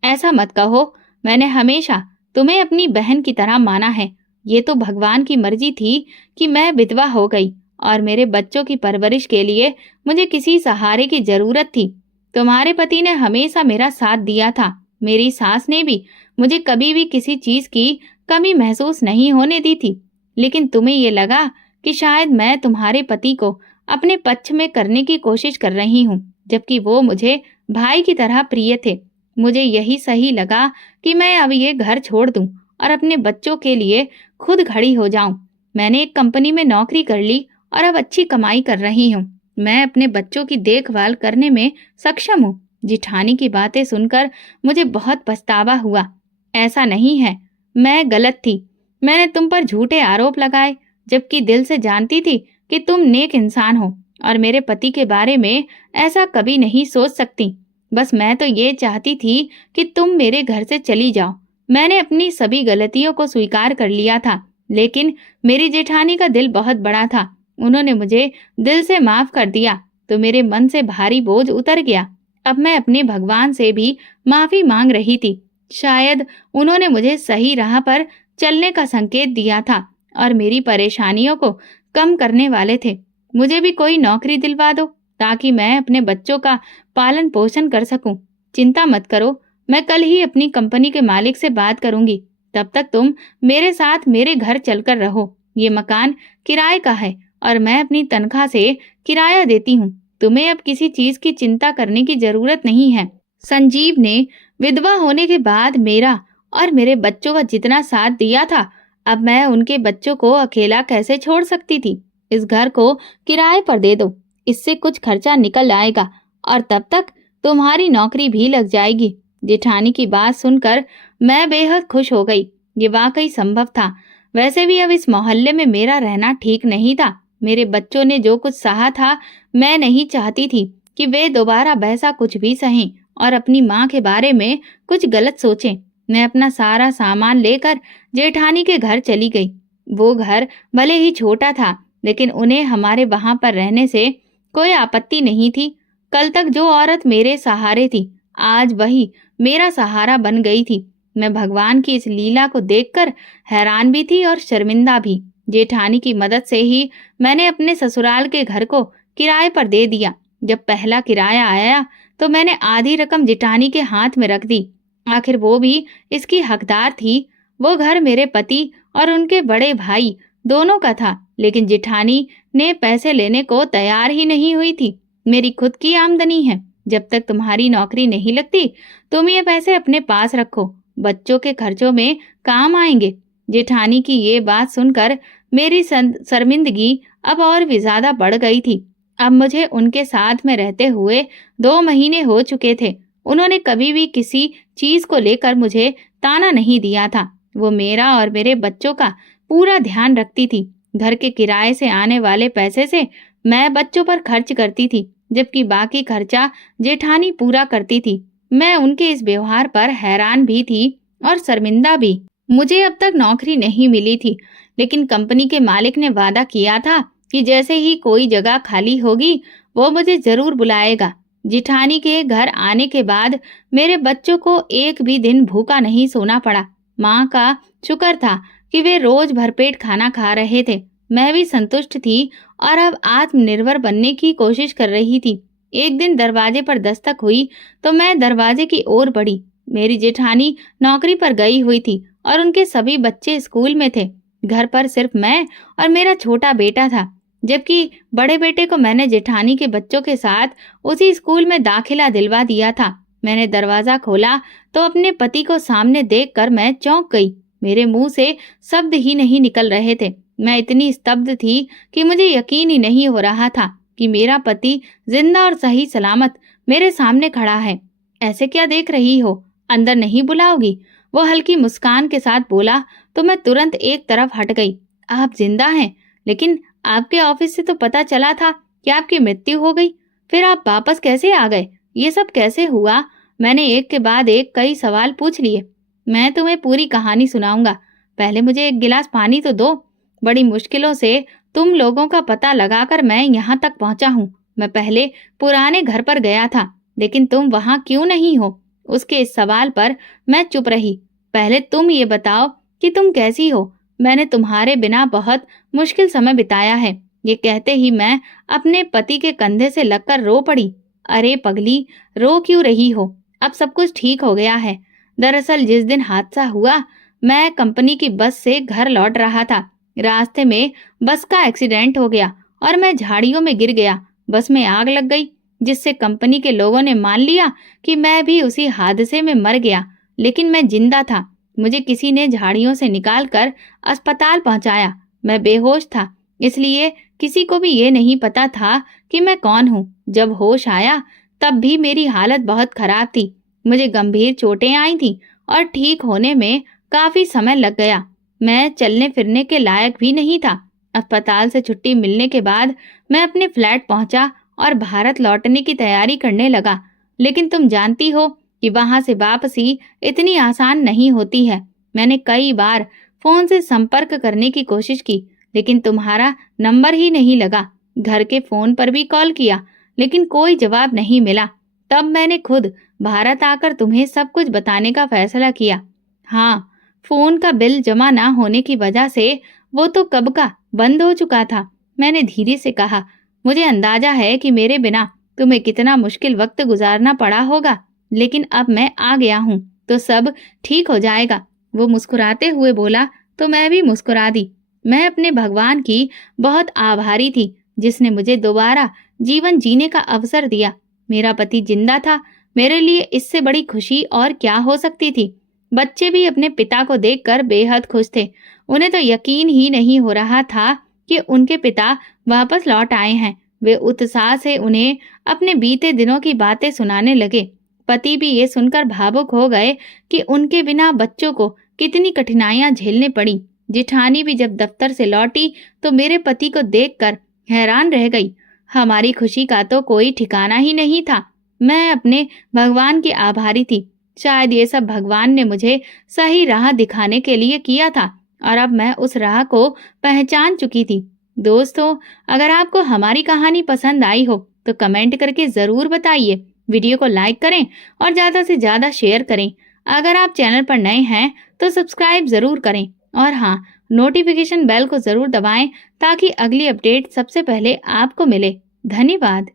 ऐसा मत कहो, मैंने हमेशा तुम्हें अपनी बहन की तरह माना है। ये तो भगवान की मर्जी थी कि मैं विधवा हो गई और मेरे बच्चों की परवरिश के लिए मुझे किसी सहारे की जरूरत थी। तुम्हारे पति ने हमेशा मेरा साथ दिया था। मेरी सास ने भी मुझे कभी भी किसी चीज की कमी महसूस नहीं होने दी थी। लेकिन तुम्हें ये लगा कि शायद मैं तुम्हारे पति को अपने पक्ष में करने की कोशिश कर रही हूँ, जबकि वो मुझे भाई की तरह प्रिय थे। मुझे यही सही लगा कि मैं अब ये घर छोड़ दूं और अपने बच्चों के लिए खुद खड़ी हो जाऊं। मैंने एक कंपनी में नौकरी कर ली और अब अच्छी कमाई कर रही हूँ। मैं अपने बच्चों की देखभाल करने में सक्षम हूँ। जिठानी की बातें सुनकर मुझे बहुत पछतावा हुआ। ऐसा नहीं है, मैं गलत थी। मैंने तुम पर झूठे आरोप लगाए, जबकि दिल से जानती थी कि तुम नेक इंसान हो और मेरे पति के बारे में ऐसा कभी नहीं सोच सकती। बस मैं तो ये चाहती थी कि तुम मेरे घर से चली जाओ। मैंने अपनी सभी गलतियों को स्वीकार कर लिया था, लेकिन मेरी जेठानी का दिल बहुत बड़ा था। उन्होंने मुझे दिल से माफ कर दिया तो मेरे मन से भारी बोझ उतर गया। अब मैं अपने भगवान से भी माफी मांग रही थी। शायद उन्होंने मुझे सही राह पर चलने का संकेत दिया था और मेरी परेशानियों को कम करने वाले थे। मुझे भी कोई नौकरी दिलवा दो ताकि मैं अपने बच्चों का पालन पोषण कर सकूं। चिंता मत करो, मैं कल ही अपनी कंपनी के मालिक से बात करूंगी। तब तक तुम मेरे साथ मेरे घर चलकर रहो। ये मकान किराए का है और मैं अपनी तनख्वाह से किराया देती हूँ। तुम्हें अब किसी चीज की चिंता करने की जरूरत नहीं है। संजीव ने विधवा होने के बाद मेरा और मेरे बच्चों का जितना साथ दिया था, अब मैं उनके बच्चों को अकेला कैसे छोड़ सकती थी। इस घर को किराए पर दे दो, इससे कुछ खर्चा निकल आएगा और तब तक तुम्हारी नौकरी भी लग जाएगी। जेठानी की बात सुनकर मैं बेहद खुश हो गई। ये वाकई संभव था। वैसे भी अब इस मोहल्ले में मेरा रहना ठीक नहीं था। मेरे बच्चों ने जो कुछ सहा था, मैं नहीं चाहती थी कि वे दोबारा वैसा कुछ भी सहें और अपनी माँ के बारे में कुछ गलत सोचें। मैं अपना सारा सामान लेकर जेठानी के घर चली गई। वो घर भले ही छोटा था, लेकिन उन्हें हमारे वहां पर रहने से कोई आपत्ति नहीं थी। कल तक जो औरत मेरे सहारे थी, आज वही मेरा सहारा बन गई थी। मैं भगवान की इस लीला को देखकर हैरान भी थी और शर्मिंदा भी। जेठानी की मदद से ही मैंने अपने ससुराल के घर को किराए पर दे दिया। जब पहला किराया आया तो मैंने आधी रकम जेठानी के हाथ में रख दी। आखिर वो भी इसकी हकदार थी। वो घर मेरे पति और उनके बड़े भाई दोनों का था, लेकिन जेठानी ने पैसे लेने को तैयार ही नहीं हुई थी। मेरी खुद की आमदनी है, जब तक तुम्हारी नौकरी नहीं लगती तुम ये पैसे अपने पास रखो, बच्चों के खर्चों में काम आएंगे। जेठानी की ये बात सुनकर मेरी शर्मिंदगी अब और भी ज्यादा बढ़ गई थी। अब मुझे उनके साथ में रहते हुए 2 महीने हो चुके थे। उन्होंने कभी भी किसी चीज को लेकर मुझे ताना नहीं दिया था। वो मेरा और मेरे बच्चों का पूरा ध्यान रखती थी। घर के किराए से आने वाले पैसे से मैं बच्चों पर खर्च करती थी, जबकि बाकी खर्चा जेठानी पूरा करती थी। मैं उनके इस व्यवहार पर हैरान भी थी और शर्मिंदा भी। मुझे अब तक नौकरी नहीं मिली थी, लेकिन कंपनी के मालिक ने वादा किया था कि जैसे ही कोई जगह खाली होगी वो मुझे जरूर बुलाएगा। जेठानी के घर आने के बाद मेरे बच्चों को एक भी दिन भूखा नहीं सोना पड़ा। माँ का शुक्र था कि वे रोज भरपेट खाना खा रहे थे। मैं भी संतुष्ट थी और अब आत्मनिर्भर बनने की कोशिश कर रही थी। एक दिन दरवाजे पर दस्तक हुई तो मैं दरवाजे की ओर बढ़ी। मेरी जेठानी नौकरी पर गई हुई थी और उनके सभी बच्चे स्कूल में थे। घर पर सिर्फ मैं और मेरा छोटा बेटा था, जबकि बड़े बेटे को मैंने जेठानी के बच्चों के साथ उसी स्कूल में दाखिला दिलवा दिया था। मैंने दरवाजा खोला तो अपने पति को सामने देखकर मैं चौंक गई। मेरे मुंह से शब्द ही नहीं निकल रहे थे। मैं इतनी स्तब्ध थी कि मुझे यकीन ही नहीं हो रहा था कि मेरा पति जिंदा और सही सलामत मेरे सामने खड़ा है। ऐसे क्या देख रही हो, अंदर नहीं बुलाओगी? वो हल्की मुस्कान के साथ बोला तो मैं तुरंत एक तरफ हट गई। आप जिंदा हैं, लेकिन आपके ऑफिस से तो पता चला था कि आपकी मृत्यु हो गई। फिर आप वापस कैसे आ गए? ये सब कैसे हुआ? मैंने एक के बाद एक कई सवाल पूछ लिए। मैं तुम्हें पूरी कहानी सुनाऊंगा, पहले मुझे एक गिलास पानी तो दो। बड़ी मुश्किलों से तुम लोगों का पता लगाकर मैं यहाँ तक पहुंचा हूँ। मैं पहले पुराने घर पर गया था, लेकिन तुम वहाँ क्यों नहीं हो? उसके इस सवाल पर मैं चुप रही। पहले तुम ये बताओ कि तुम कैसी हो? मैंने तुम्हारे बिना बहुत मुश्किल समय बिताया है। ये कहते ही मैं अपने पति के कंधे से लगकर रो पड़ी। अरे पगली, रो क्यों रही हो? अब सब कुछ ठीक हो गया है। दरअसल जिस दिन हादसा हुआ, मैं कंपनी की बस से घर लौट रहा था। रास्ते में बस का एक्सीडेंट हो गया और मैं झाड़ियों में गिर गया। बस में आग लग गई, जिससे कंपनी के लोगों ने मान लिया कि मैं भी उसी हादसे में मर गया, लेकिन मैं जिंदा था। मुझे किसी ने झाड़ियों से निकालकर अस्पताल पहुंचाया। मैं बेहोश था, इसलिए किसी को भी ये नहीं पता था कि मैं कौन हूँ। जब होश आया तब भी मेरी हालत बहुत खराब थी। मुझे गंभीर चोटें आई थीं और ठीक होने में काफी समय लग गया। मैं चलने फिरने के लायक भी नहीं था। अस्पताल से छुट्टी मिलने के बाद मैं अपने फ्लैट पहुंचा और भारत लौटने की तैयारी करने लगा। लेकिन तुम जानती हो कि वहां से वापसी इतनी आसान नहीं होती है। मैंने कई बार फोन से संपर्क करने की कोशिश की, लेकिन तुम्हारा नंबर ही नहीं लगा। घर के फोन पर भी कॉल किया, लेकिन कोई जवाब नहीं मिला। तब मैंने खुद भारत आकर तुम्हें सब कुछ बताने का फैसला किया। हाँ, फोन का बिल जमा ना होने की वजह से वो तो कब का बंद हो चुका था। मैंने धीरे से कहा, मुझे अंदाजा है कि मेरे बिना तुम्हें कितना मुश्किल वक्त गुजारना पड़ा होगा, लेकिन अब मैं आ गया हूँ तो सब ठीक हो जाएगा। वो मुस्कुराते हुए बोला तो मैं भी मुस्कुरा दी। मैं अपने भगवान की बहुत आभारी थी, जिसने मुझे दोबारा जीवन जीने का अवसर दिया। मेरा पति जिंदा था, मेरे लिए इससे बड़ी खुशी और क्या हो सकती थी। बच्चे भी अपने पिता को देखकर बेहद खुश थे। उन्हें तो यकीन ही नहीं हो रहा था कि उनके पिता वापस लौट आए हैं। वे उत्साह से उन्हें अपने बीते दिनों की बातें सुनाने लगे। पति भी ये सुनकर भावुक हो गए कि उनके बिना बच्चों को कितनी कठिनाइयां झेलने पड़ी। जिठानी भी जब दफ्तर से लौटी तो मेरे पति को देखकर हैरान रह गई। हमारी खुशी का तो कोई ठिकाना ही नहीं था। मैं अपने भगवान की आभारी थी। शायद ये सब भगवान ने मुझे सही राह दिखाने के लिए किया था और अब मैं उस राह को पहचान चुकी थी। दोस्तों, अगर आपको हमारी कहानी पसंद आई हो तो कमेंट करके ज़रूर बताइए। वीडियो को लाइक करें और ज़्यादा से ज़्यादा शेयर करें। अगर आप चैनल पर नए हैं तो सब्सक्राइब ज़रूर करें और हाँ, नोटिफिकेशन बेल को ज़रूर दबाएं ताकि अगली अपडेट सबसे पहले आपको मिले। धन्यवाद।